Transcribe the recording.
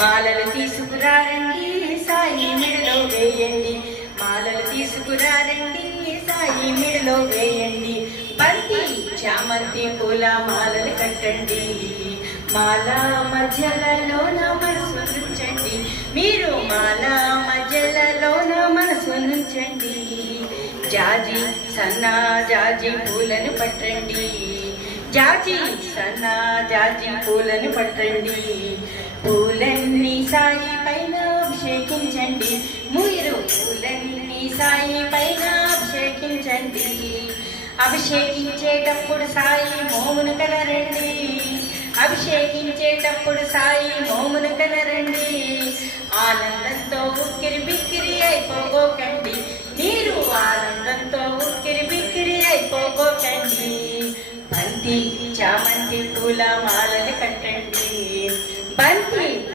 మాలలు తీసుకురారండి సాయి మెడలో వేయండి, మాలలు తీసుకురారండి సాయి మెడలో వేయండి. బంతి చామంతి పూల మాలలు కట్టండి, మాల మధ్యలలోన మనసు నుంచండి, మీరు మాల మధ్యలలోన మనసు నుంచండి. జాజి సన్నా జాజి పూలను పట్టండి, జాజి సన్నా జాజి పూలను పట్టండి. పూలన్నీ సాయి పైన అభిషేకించండి, మీరు పూలన్నీ సాయి పైన అభిషేకించండి. అభిషేకించేటప్పుడు సాయి మోమును కలరండి, అభిషేకించేటప్పుడు సాయి మోమును